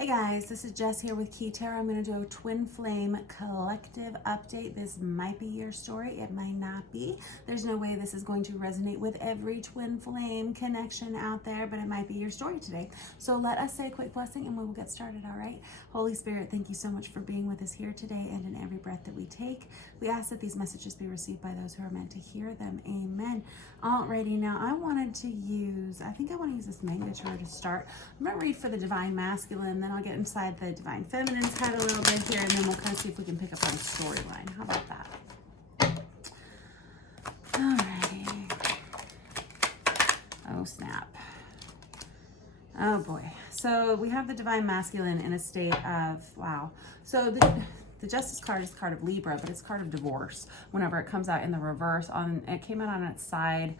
Hey guys, this is Jess here with Key Tarot. I'm going to do a twin flame collective update. This might be your story, it might not be. There's no way this is going to resonate with every twin flame connection out there, but it might be your story today. So let us say a quick blessing and we will get started, all right? Holy Spirit, thank you so much for being with us here today and in every breath that we take. We ask that these messages be received by those who are meant to hear them. Amen. Alrighty, now I want to use this manga tour to start. I'm going to read for the Divine Masculine, then I'll get inside the Divine Feminine's head a little bit here, and then we'll kind of see if we can pick up on a storyline. How about that? Alrighty. Oh, snap. Oh, boy. So we have the Divine Masculine in a state of, wow. So the Justice card is the card of Libra, but it's a card of divorce whenever it comes out in the reverse. It came out on its side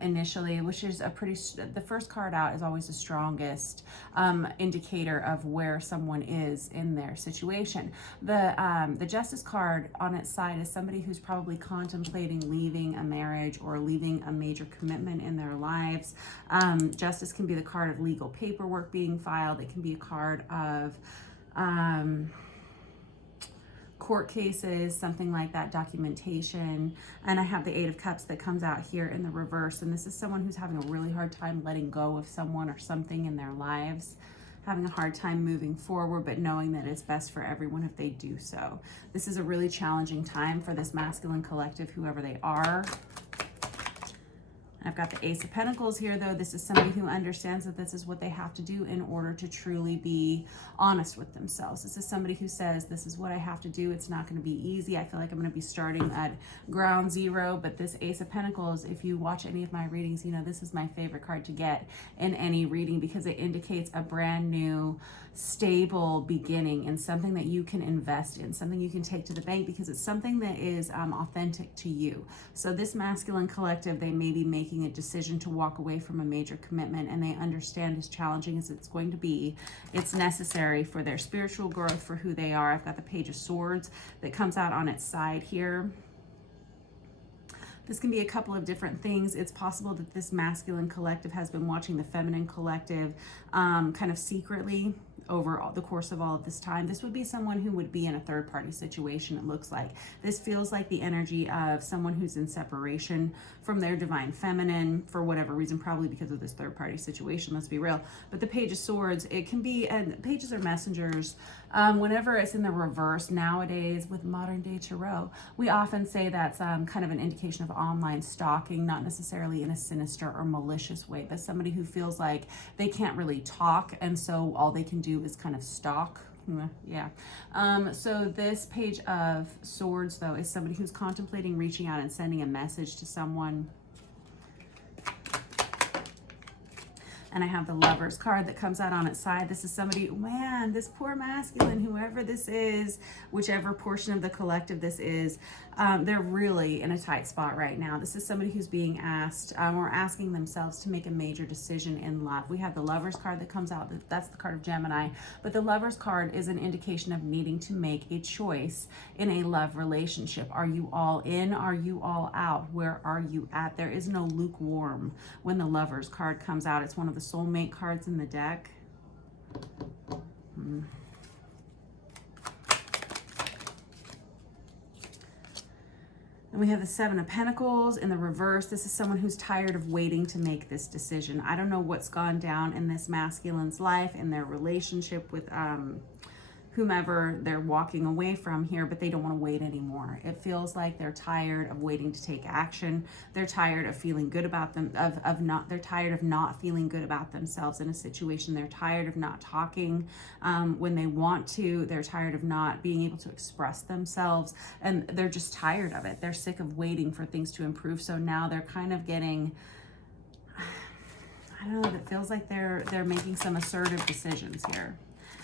initially, which is the first card out is always the strongest indicator of where someone is in their situation. The Justice card on its side is somebody who's probably contemplating leaving a marriage or leaving a major commitment in their lives. Justice can be the card of legal paperwork being filed. It can be a card of court cases, something like that, documentation. And I have the Eight of Cups that comes out here in the reverse. And this is someone who's having a really hard time letting go of someone or something in their lives, having a hard time moving forward, but knowing that it's best for everyone if they do so. This is a really challenging time for this masculine collective, whoever they are. I've got the Ace of Pentacles here, though. This is somebody who understands that this is what they have to do in order to truly be honest with themselves. This is somebody who says, this is what I have to do. It's not going to be easy. I feel like I'm going to be starting at ground zero. But this Ace of Pentacles, if you watch any of my readings, you know this is my favorite card to get in any reading because it indicates a brand new, stable beginning and something that you can invest in, something you can take to the bank because it's something that is authentic to you. So this masculine collective, they may be making a decision to walk away from a major commitment, and they understand as challenging as it's going to be, it's necessary for their spiritual growth, for who they are. I've got the Page of Swords that comes out on its side here. This can be a couple of different things. It's possible that this masculine collective has been watching the feminine collective kind of secretly over the course of all of this time. This would be someone who would be in a third-party situation, it looks like. This feels like the energy of someone who's in separation from their divine feminine for whatever reason, probably because of this third-party situation, let's be real. But the Page of Swords, it can be, and pages are messengers. Whenever it's in the reverse nowadays with modern day tarot, we often say that's kind of an indication of online stalking, not necessarily in a sinister or malicious way, but somebody who feels like they can't really talk, and so all they can do is kind of stalk. Yeah. So this Page of Swords, though, is somebody who's contemplating reaching out and sending a message to someone. And I have the Lovers card that comes out on its side. This is somebody, man, this poor masculine, whoever this is, whichever portion of the collective this is, they're really in a tight spot right now. This is somebody who's being asked or asking themselves to make a major decision in love. We have the Lovers card that comes out. That's the card of Gemini. But the Lovers card is an indication of needing to make a choice in a love relationship. Are you all in? Are you all out? Where are you at? There is no lukewarm when the Lovers card comes out. It's one of the soulmate cards in the deck. And we have the Seven of Pentacles in the reverse. This is someone who's tired of waiting to make this decision. I don't know what's gone down in this masculine's life, in their relationship with whomever they're walking away from here, but they don't want to wait anymore. It feels like they're tired of waiting to take action. They're tired of feeling good about them, they're tired of not feeling good about themselves in a situation. They're tired of not talking when they want to. They're tired of not being able to express themselves, and they're just tired of it. They're sick of waiting for things to improve. So now they're kind of getting, I don't know, it feels like they're making some assertive decisions here.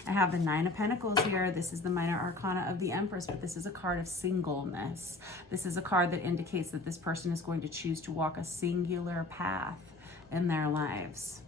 I have the Nine of Pentacles here. This is the minor arcana of the Empress, but this is a card of singleness. This is a card that indicates that this person is going to choose to walk a singular path in their lives.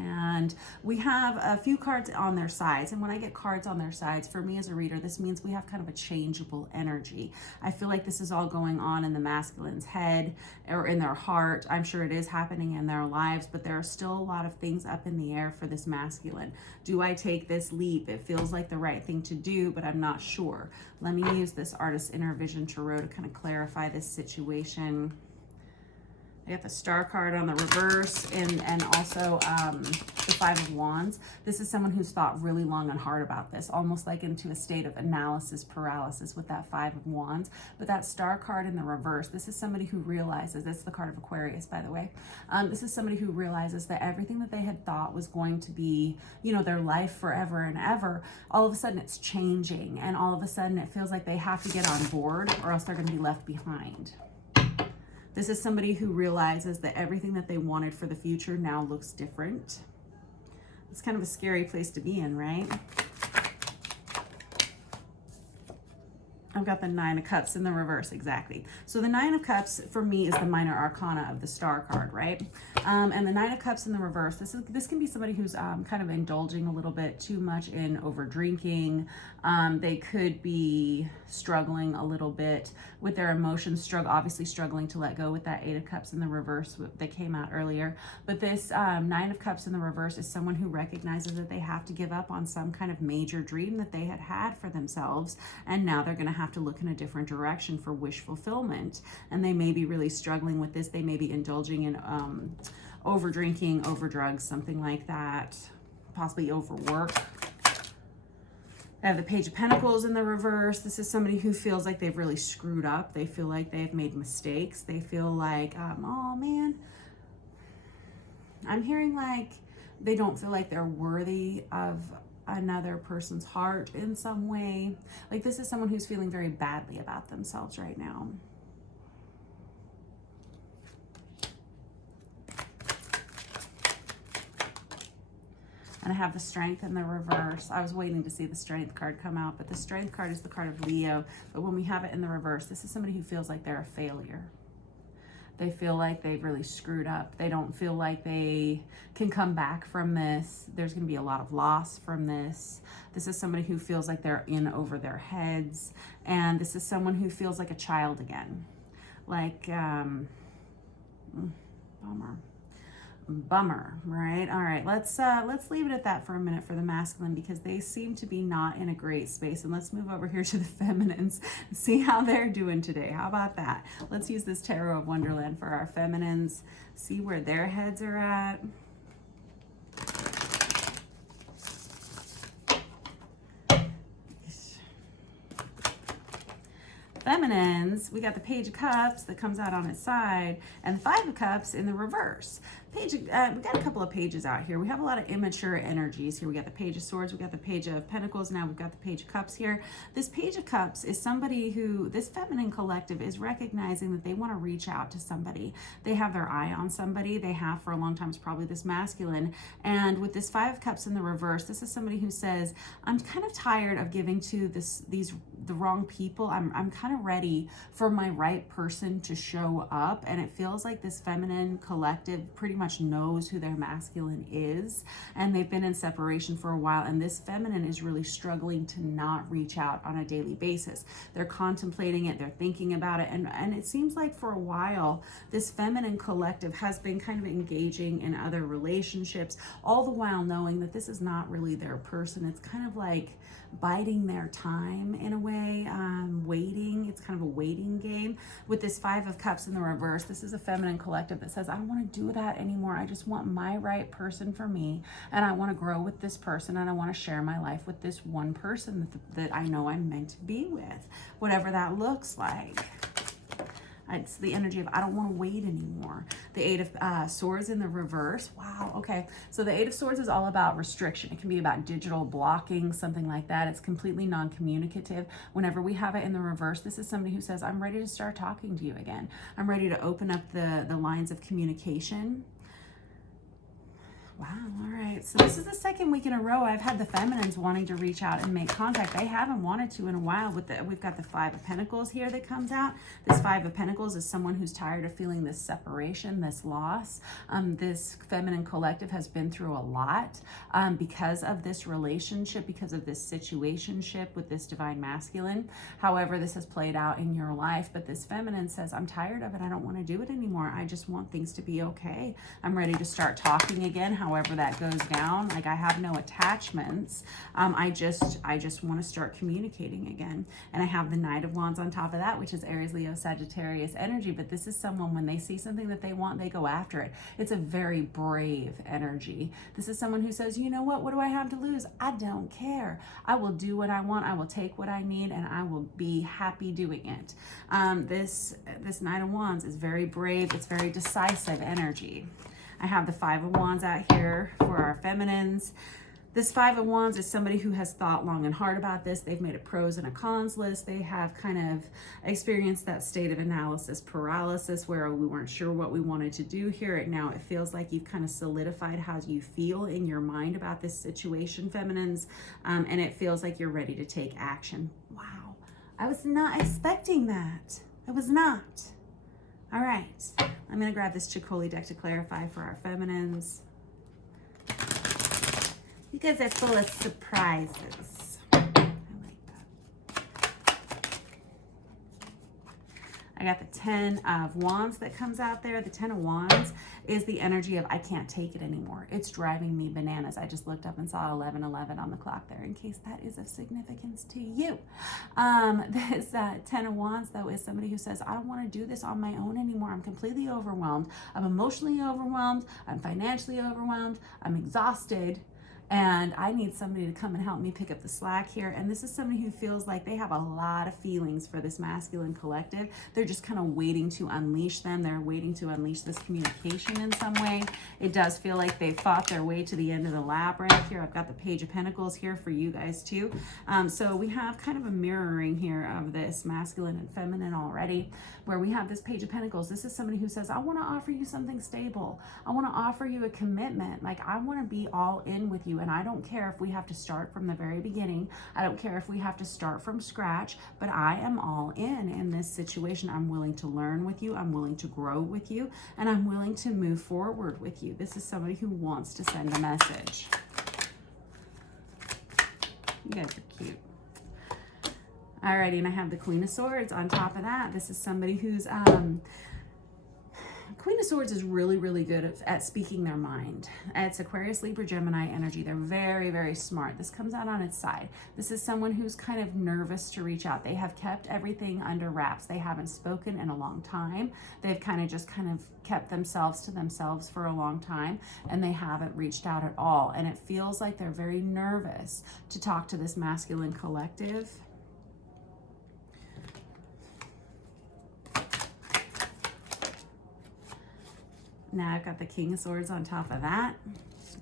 And we have a few cards on their sides. And when I get cards on their sides, for me as a reader, this means we have kind of a changeable energy. I feel like this is all going on in the masculine's head or in their heart. I'm sure it is happening in their lives, but there are still a lot of things up in the air for this masculine. Do I take this leap? It feels like the right thing to do, but I'm not sure. Let me use this Artist Inner Vision Tarot to kind of clarify this situation. I got the Star card on the reverse and also the Five of Wands. This is someone who's thought really long and hard about this, almost like into a state of analysis paralysis with that Five of Wands. But that Star card in the reverse, this is somebody who realizes, it's the card of Aquarius, by the way. This is somebody who realizes that everything that they had thought was going to be, you know, their life forever and ever, all of a sudden it's changing. And all of a sudden it feels like they have to get on board or else they're going to be left behind. This is somebody who realizes that everything that they wanted for the future now looks different. It's kind of a scary place to be in, right? I've got the Nine of Cups in the reverse, exactly. So the Nine of Cups for me is the minor arcana of the Star card, right? And the Nine of Cups in the reverse, this can be somebody who's kind of indulging a little bit too much in over drinking. They could be struggling a little bit with their emotions, obviously struggling to let go with that Eight of Cups in the reverse that came out earlier. But this Nine of Cups in the reverse is someone who recognizes that they have to give up on some kind of major dream that they had for themselves, and now they're going to have to look in a different direction for wish fulfillment. And they may be really struggling with this. They may be indulging in over drinking, over drugs, something like that, possibly overwork. I have the Page of Pentacles in the reverse. This is somebody who feels like they've really screwed up. They feel like they've made mistakes. They feel like, oh man, I'm hearing like they don't feel like they're worthy of another person's heart in some way. Like this is someone who's feeling very badly about themselves right now. And I have the Strength in the reverse. I was waiting to see the Strength card come out, but the Strength card is the card of Leo. But when we have it in the reverse, this is somebody who feels like they're a failure. They feel like they've really screwed up. They don't feel like they can come back from this. There's going to be a lot of loss from this. This is somebody who feels like they're in over their heads. And this is someone who feels like a child again. Like, bummer, right? All right, let's leave it at that for a minute for the masculine, because they seem to be not in a great space. And let's move over here to the feminines and see how they're doing today. How about that? Let's use this Tarot of Wonderland for our feminines, see where their heads are at. Feminines, we got the Page of Cups that comes out on its side and the Five of Cups in the reverse. We got a couple of pages out here. We have a lot of immature energies here. We got the Page of Swords, we got the Page of Pentacles, now we've got the Page of Cups here. This Page of Cups is somebody who, this feminine collective is recognizing that they want to reach out to somebody. They have their eye on somebody. They have for a long time. It's probably this masculine. And with this Five of Cups in the reverse, this is somebody who says, I'm kind of tired of giving to the wrong people. I'm kind of ready for my right person to show up. And it feels like this feminine collective pretty much knows who their masculine is, and they've been in separation for a while, and this feminine is really struggling to not reach out on a daily basis. They're contemplating it, they're thinking about it, and it seems like for a while this feminine collective has been kind of engaging in other relationships, all the while knowing that this is not really their person. It's kind of like biding their time in a way, waiting. It's kind of a waiting game. With this Five of Cups in the reverse, this is a feminine collective that says, I don't want to do that anymore. I just want my right person for me, and I want to grow with this person, and I want to share my life with this one person that I know I'm meant to be with, whatever that looks like. It's the energy of I don't want to wait anymore. The Eight of Swords in the reverse. Wow, okay. So the Eight of Swords is all about restriction. It can be about digital blocking, something like that. It's completely non-communicative. Whenever we have it in the reverse, this is somebody who says, I'm ready to start talking to you again. I'm ready to open up the lines of communication. Wow, all right. So this is the second week in a row I've had the feminines wanting to reach out and make contact. They haven't wanted to in a while. We've got the Five of Pentacles here that comes out. This Five of Pentacles is someone who's tired of feeling this separation, this loss. This feminine collective has been through a lot because of this relationship, because of this situationship with this divine masculine. However, this has played out in your life, but this feminine says, I'm tired of it. I don't want to do it anymore. I just want things to be okay. I'm ready to start talking again. However that goes down, like I have no attachments. I just want to start communicating again. And I have the Knight of Wands on top of that, which is Aries, Leo, Sagittarius energy. But this is someone, when they see something that they want, they go after it. It's a very brave energy. This is someone who says, you know what do I have to lose? I don't care. I will do what I want. I will take what I need, and I will be happy doing it. This Knight of Wands is very brave. It's very decisive energy. I have the Five of Wands out here for our feminines. This Five of Wands is somebody who has thought long and hard about this. They've made a pros and a cons list. They have kind of experienced that state of analysis paralysis where we weren't sure what we wanted to do here. Now it feels like you've kind of solidified how you feel in your mind about this situation, feminines, and it feels like you're ready to take action. Wow, I was not expecting that. I was not. All right, I'm going to grab this Chicoli deck to clarify for our feminines. You guys are full of surprises. I like that. I got the Ten of Wands that comes out there. The Ten of Wands is the energy of, I can't take it anymore. It's driving me bananas. I just looked up and saw 11:11 on the clock there, in case that is of significance to you. This Ten of Wands, though, is somebody who says, I don't want to do this on my own anymore. I'm completely overwhelmed. I'm emotionally overwhelmed. I'm financially overwhelmed. I'm exhausted. And I need somebody to come and help me pick up the slack here. And this is somebody who feels like they have a lot of feelings for this masculine collective. They're just kind of waiting to unleash them. They're waiting to unleash this communication in some way. It does feel like they fought their way to the end of the labyrinth here. I've got the Page of Pentacles here for you guys too. So we have kind of a mirroring here of this masculine and feminine already, where we have this Page of Pentacles. This is somebody who says, I want to offer you something stable. I want to offer you a commitment. Like, I want to be all in with you. And I don't care if we have to start from the very beginning. I don't care if we have to start from scratch, but I am all in this situation. I'm willing to learn with you. I'm willing to grow with you, and I'm willing to move forward with you. This is somebody who wants to send a message. You guys are cute. Alrighty, and I have the Queen of Swords on top of that. This is somebody who's Queen of Swords is really, really good at speaking their mind. It's Aquarius, Libra, Gemini energy. They're very, very smart. This comes out on its side. This is someone who's kind of nervous to reach out. They have kept everything under wraps. They haven't spoken in a long time. They've kind of kept themselves to themselves for a long time, and they haven't reached out at all. And it feels like they're very nervous to talk to this masculine collective. Now I've got the King of Swords on top of that.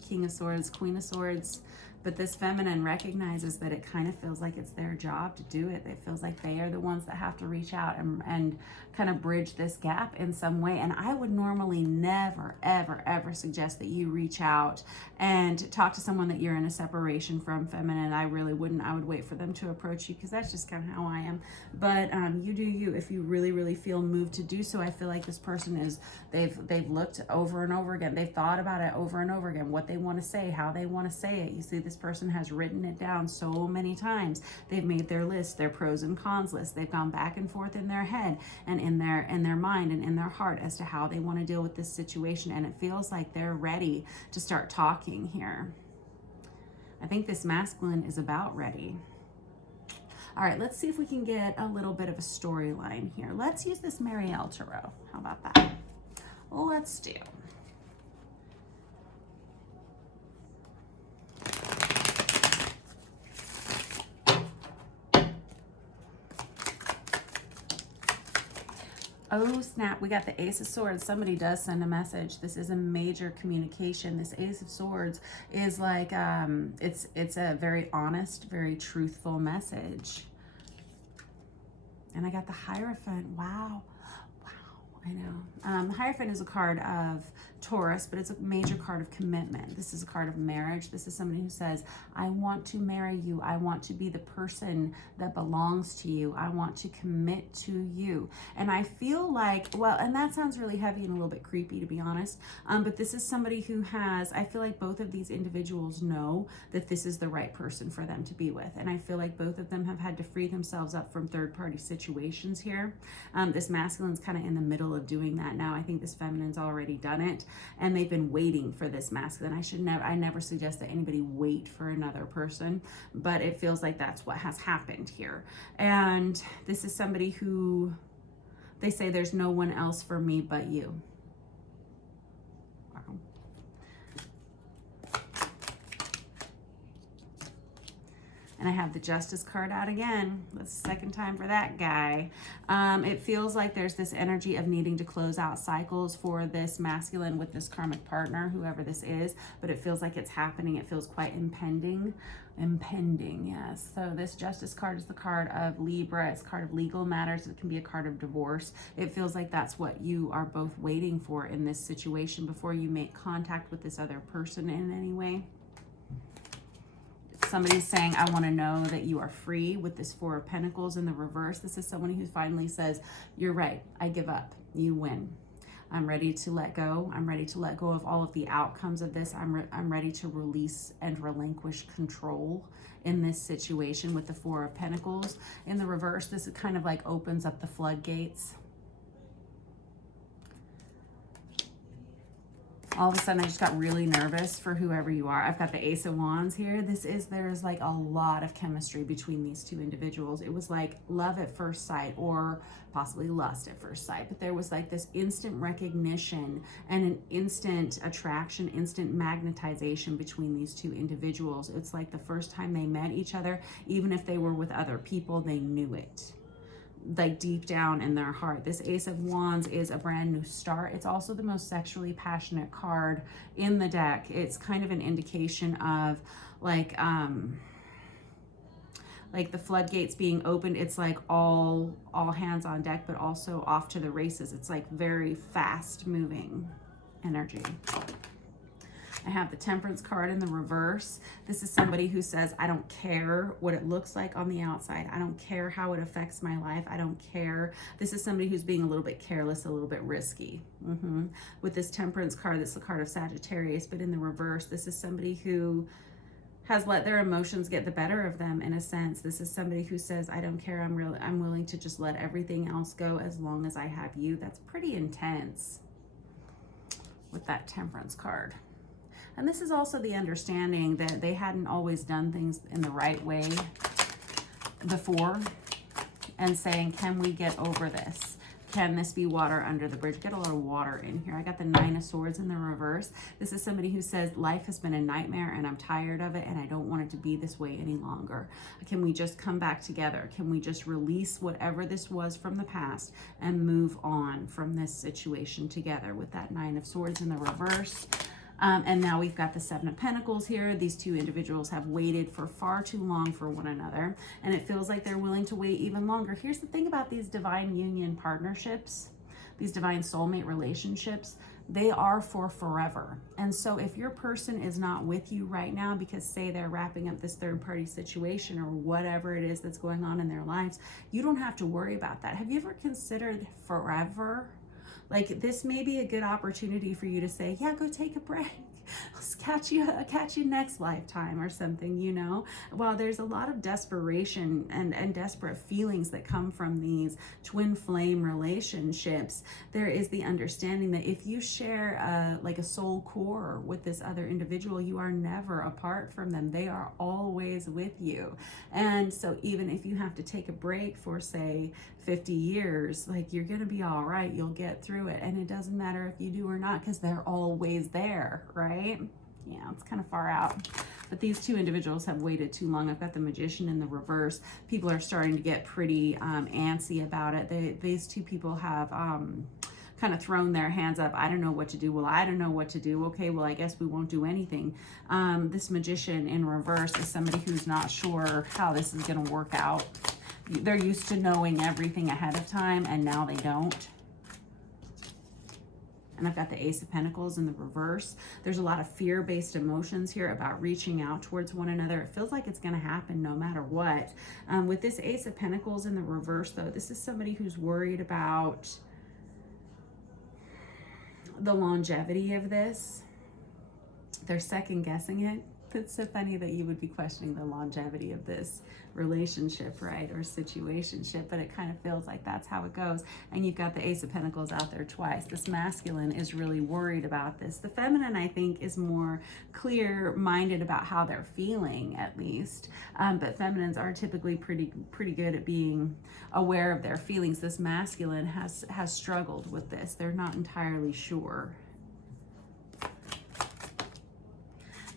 King of Swords, Queen of Swords. But this feminine recognizes that it kind of feels like it's their job to do it. It feels like they are the ones that have to reach out and kind of bridge this gap in some way. And I would normally never, ever, ever suggest that you reach out and talk to someone that you're in a separation from, feminine. I really wouldn't. I would wait for them to approach you, because that's just kind of how I am. But you do you. If you really, really feel moved to do so, I feel like this person is, they've looked over and over again. They've thought about it over and over again, what they want to say, how they want to say it. You see, this person has written it down so many times. They've made their list, their pros and cons list. They've gone back and forth in their head and in their mind and in their heart as to how they want to deal with this situation. And it feels like they're ready to start talking here. I think this masculine is about ready. All right, let's see if we can get a little bit of a storyline here. Let's use this Marielle Tarot. How about that? Let's do. Oh snap, we got the Ace of Swords. Somebody does send a message. This is a major communication. This Ace of Swords is like, it's a very honest, very truthful message. And I got the Hierophant. Wow. I know. The Hierophant is a card of Taurus, but it's a major card of commitment. This is a card of marriage. This is somebody who says, I want to marry you. I want to be the person that belongs to you. I want to commit to you. And I feel like, well, and that sounds really heavy and a little bit creepy, to be honest. But this is somebody who has, I feel like both of these individuals know that this is the right person for them to be with. And I feel like both of them have had to free themselves up from third-party situations here. This masculine's kind of in the middle of doing that now. I think this feminine's already done it, and they've been waiting for this masculine. I never suggest that anybody wait for another person, but it feels like that's what has happened here. And this is somebody who, they say, there's no one else for me but you. Wow. And I have the Justice card out again. That's the second time for that guy. It feels like there's this energy of needing to close out cycles for this masculine with this karmic partner, whoever this is, but it feels like it's happening. It feels quite impending. Impending, yes. So this Justice card is the card of Libra. It's a card of legal matters. It can be a card of divorce. It feels like that's what you are both waiting for in this situation before you make contact with this other person in any way. Somebody's saying, I want to know that you are free with this Four of Pentacles in the reverse. This is someone who finally says, you're right. I give up. You win. I'm ready to let go. I'm ready to let go of all of the outcomes of this. I'm ready to release and relinquish control in this situation with the Four of Pentacles. In the reverse, this kind of like opens up the floodgates. All of a sudden, I just got really nervous for whoever you are. I've got the Ace of Wands here. There's like a lot of chemistry between these two individuals. It was like love at first sight, or possibly lust at first sight. But there was like this instant recognition and an instant attraction, instant magnetization between these two individuals. It's like the first time they met each other, even if they were with other people, they knew it. Like deep down in their heart. This Ace of Wands is a brand new start. It's also the most sexually passionate card in the deck. It's kind of an indication of like the floodgates being opened. It's like all hands on deck, but also off to the races. It's like very fast moving energy. I have the Temperance card in the reverse. This is somebody who says, I don't care what it looks like on the outside. I don't care how it affects my life. I don't care. This is somebody who's being a little bit careless, a little bit risky. With this Temperance card, that's the card of Sagittarius, but in the reverse, this is somebody who has let their emotions get the better of them in a sense. This is somebody who says, I don't care. I'm willing to just let everything else go as long as I have you. That's pretty intense with that Temperance card. And this is also the understanding that they hadn't always done things in the right way before, and saying, can we get over this? Can this be water under the bridge? Get a lot of water in here. I got the Nine of Swords in the reverse. This is somebody who says, life has been a nightmare and I'm tired of it and I don't want it to be this way any longer. Can we just come back together? Can we just release whatever this was from the past and move on from this situation together? With that Nine of Swords in the reverse. And now we've got the Seven of Pentacles here. These two individuals have waited for far too long for one another, and it feels like they're willing to wait even longer. Here's the thing about these divine union partnerships, these divine soulmate relationships, they are for forever. And so if your person is not with you right now because, say, they're wrapping up this third-party situation or whatever it is that's going on in their lives, you don't have to worry about that. Have you ever considered forever? Like, this may be a good opportunity for you to say, yeah, go take a break. I'll catch you next lifetime or something, you know? While there's a lot of desperation and desperate feelings that come from these twin flame relationships, there is the understanding that if you share like a soul core with this other individual, you are never apart from them. They are always with you. And so even if you have to take a break for, say, 50 years, like, you're gonna be all right. You'll get through it. And it doesn't matter if you do or not, because they're always there, right? Yeah, it's kind of far out. But these two individuals have waited too long. I've got the Magician in the reverse. People are starting to get pretty antsy about it. These two people have kind of thrown their hands up. I don't know what to do. Well, I don't know what to do. Okay, well, I guess we won't do anything. This Magician in reverse is somebody who's not sure how this is going to work out. They're used to knowing everything ahead of time, and now they don't. And I've got the Ace of Pentacles in the reverse. There's a lot of fear-based emotions here about reaching out towards one another. It feels like it's going to happen no matter what. With this Ace of Pentacles in the reverse, though, this is somebody who's worried about the longevity of this. They're second guessing it. It's so funny that you would be questioning the longevity of this relationship, right? Or situationship, but it kind of feels like that's how it goes. And you've got the Ace of Pentacles out there twice. This masculine is really worried about this. The feminine, I think, is more clear-minded about how they're feeling, at least. But feminines are typically pretty good at being aware of their feelings. This masculine has struggled with this. They're not entirely sure.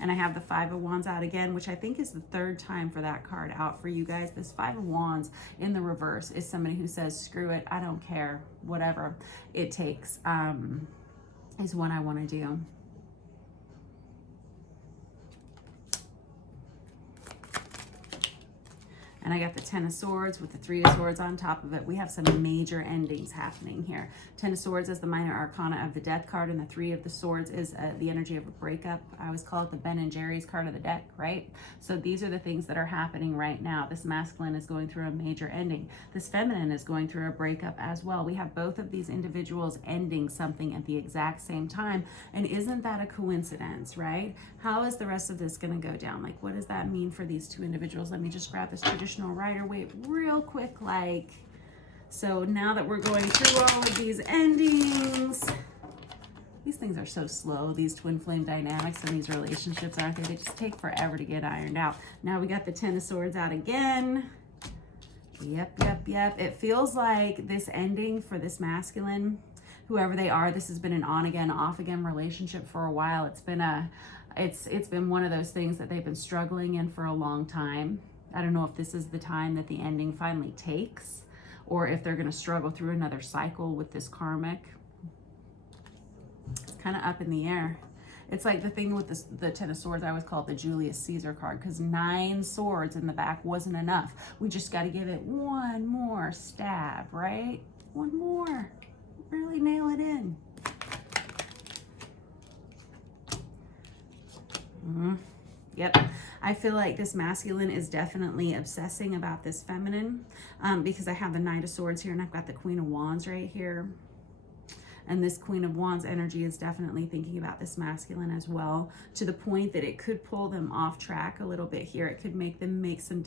And I have the Five of Wands out again, which I think is the third time for that card out for you guys. This Five of Wands in the reverse is somebody who says, screw it, I don't care, whatever it takes, is what I want to do. And I got the Ten of Swords with the Three of Swords on top of it. We have some major endings happening here. Ten of Swords is the minor arcana of the Death card, and the Three of the Swords is the energy of a breakup. I always call it the Ben and Jerry's card of the deck, right? So these are the things that are happening right now. This masculine is going through a major ending. This feminine is going through a breakup as well. We have both of these individuals ending something at the exact same time. And isn't that a coincidence, right? How is the rest of this going to go down? Like, what does that mean for these two individuals? Let me just grab this traditional Rider-Waite real quick. So now that we're going through all of these endings, these things are so slow, these twin flame dynamics and these relationships, aren't they? They just take forever to get ironed out. Now we got the Ten of Swords out again. Yep. It feels like this ending for this masculine, whoever they are, this has been an on again, off again relationship for a while. It's been one of those things that they've been struggling in for a long time. I don't know if this is the time that the ending finally takes, or if they're going to struggle through another cycle with this karmic. It's kind of up in the air. It's like the thing with the Ten of Swords, I always call it the Julius Caesar card, because 9 swords in the back wasn't enough. We just got to give it one more stab, right? One more. Really nail it in. Yep. I feel like this masculine is definitely obsessing about this feminine, because I have the Knight of Swords here and I've got the Queen of Wands right here. And this Queen of Wands energy is definitely thinking about this masculine as well, to the point that it could pull them off track a little bit here. It could make them make some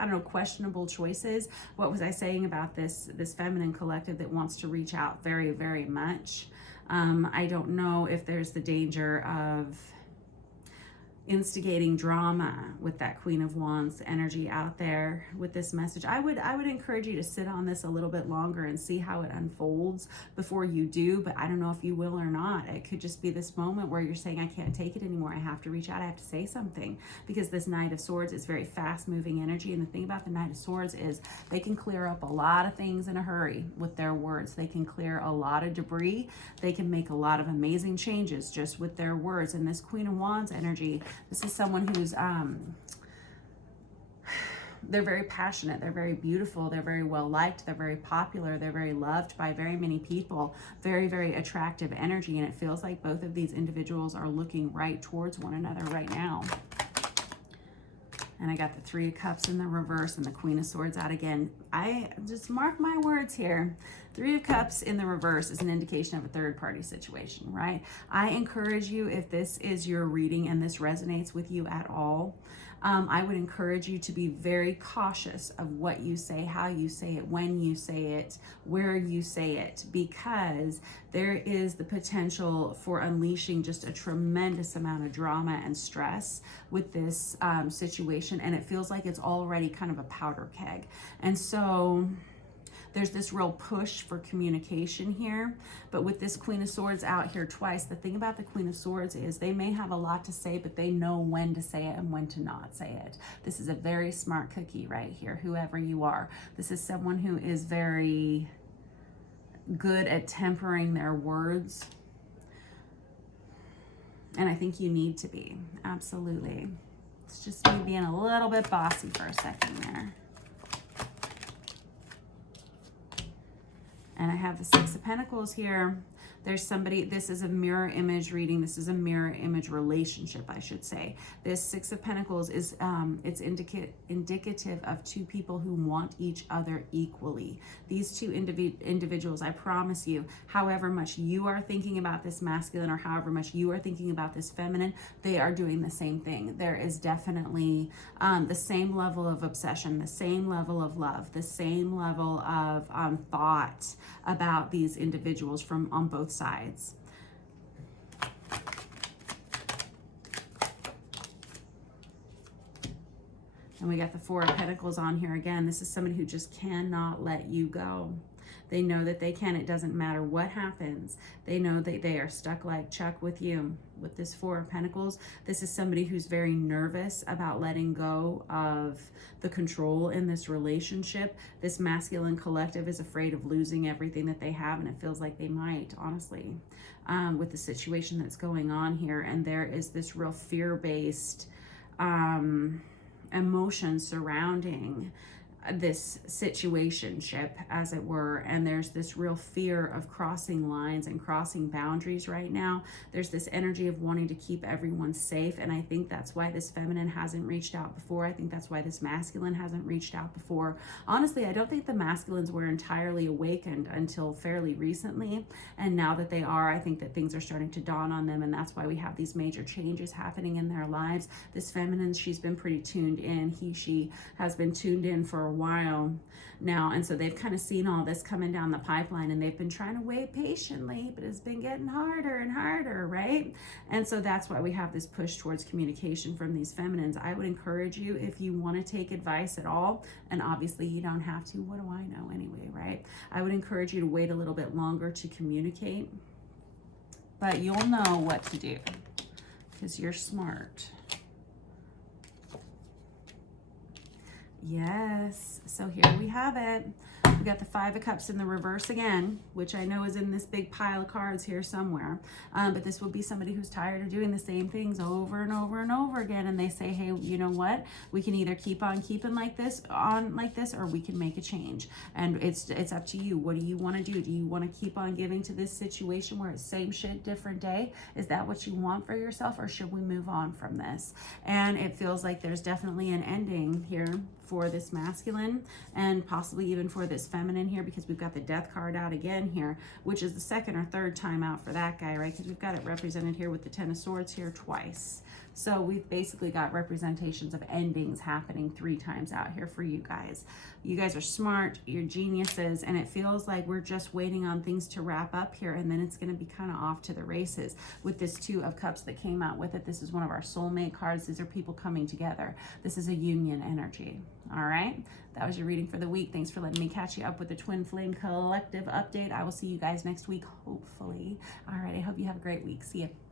I don't know, questionable choices. What was I saying about this feminine collective that wants to reach out very, very much? I don't know if there's the danger of instigating drama with that Queen of Wands energy out there with this message. I would encourage you to sit on this a little bit longer and see how it unfolds before you do, but I don't know if you will or not. It could just be this moment where you're saying, I can't take it anymore. I have to reach out. I have to say something, because this Knight of Swords is very fast moving energy. And the thing about the Knight of Swords is they can clear up a lot of things in a hurry with their words. They can clear a lot of debris. They can make a lot of amazing changes just with their words. And this Queen of Wands energy, this is someone who's, they're very passionate, they're very beautiful, they're very well liked, they're very popular, they're very loved by very many people, very, very attractive energy. And it feels like both of these individuals are looking right towards one another right now. And I got the Three of Cups in the reverse and the Queen of Swords out again. I just mark my words here. Three of Cups in the reverse is an indication of a third-party situation, right? I encourage you, if this is your reading and this resonates with you at all, I would encourage you to be very cautious of what you say, how you say it, when you say it, where you say it, because there is the potential for unleashing just a tremendous amount of drama and stress with this situation. And it feels like it's already kind of a powder keg. And so there's this real push for communication here. But with this Queen of Swords out here twice, the thing about the Queen of Swords is they may have a lot to say, but they know when to say it and when to not say it. This is a very smart cookie right here, whoever you are. This is someone who is very good at tempering their words. And I think you need to be, absolutely. It's just me being a little bit bossy for a second there. And I have the Six of Pentacles here. There's somebody, this is a mirror image reading. This is a mirror image relationship, I should say. This Six of Pentacles is, it's indicative of two people who want each other equally. These two individuals, I promise you, however much you are thinking about this masculine or however much you are thinking about this feminine, they are doing the same thing. There is definitely the same level of obsession, the same level of love, the same level of thought about these individuals from on both sides. And we got the Four of Pentacles on here again. This is somebody who just cannot let you go. They know that they can. It doesn't matter what happens. They know that they are stuck like Chuck with you. With this Four of Pentacles, this is somebody who's very nervous about letting go of the control in this relationship. This masculine collective is afraid of losing everything that they have, and it feels like they might, honestly, with the situation that's going on here. And there is this real fear-based emotion surrounding this situationship, as it were, and there's this real fear of crossing lines and crossing boundaries right now. There's this energy of wanting to keep everyone safe, and I think that's why this feminine hasn't reached out before. I think that's why this masculine hasn't reached out before. Honestly, I don't think the masculines were entirely awakened until fairly recently, and now that they are, I think that things are starting to dawn on them, and that's why we have these major changes happening in their lives. This feminine, she's been pretty tuned in. She has been tuned in for a while now, and so they've kind of seen all this coming down the pipeline, and they've been trying to wait patiently, but it's been getting harder and harder, right? And so that's why we have this push towards communication from these feminines. I would encourage you, if you want to take advice at all, and obviously you don't have to, what do I know anyway, right? I would encourage you to wait a little bit longer to communicate, but you'll know what to do because you're smart. Yes, so here we have it. We got the Five of Cups in the reverse again, which I know is in this big pile of cards here somewhere. But this will be somebody who's tired of doing the same things over and over and over again. And they say, hey, you know what? We can either keep on keeping like this, or we can make a change. And it's up to you. What do you want to do? Do you want to keep on giving to this situation where it's same shit, different day? Is that what you want for yourself, or should we move on from this? And it feels like there's definitely an ending here for this masculine, and possibly even for this feminine here, because we've got the Death card out again here, which is the second or third time out for that guy, right? Because we've got it represented here with the Ten of Swords here twice. So we've basically got representations of endings happening 3 times out here for you guys. You guys are smart, you're geniuses, and it feels like we're just waiting on things to wrap up here, and then it's going to be kind of off to the races. With this Two of Cups that came out with it, this is one of our soulmate cards. These are people coming together. This is a union energy. All right, that was your reading for the week. Thanks for letting me catch you up with the Twin Flame Collective update. I will see you guys next week, hopefully. All right, I hope you have a great week. See you.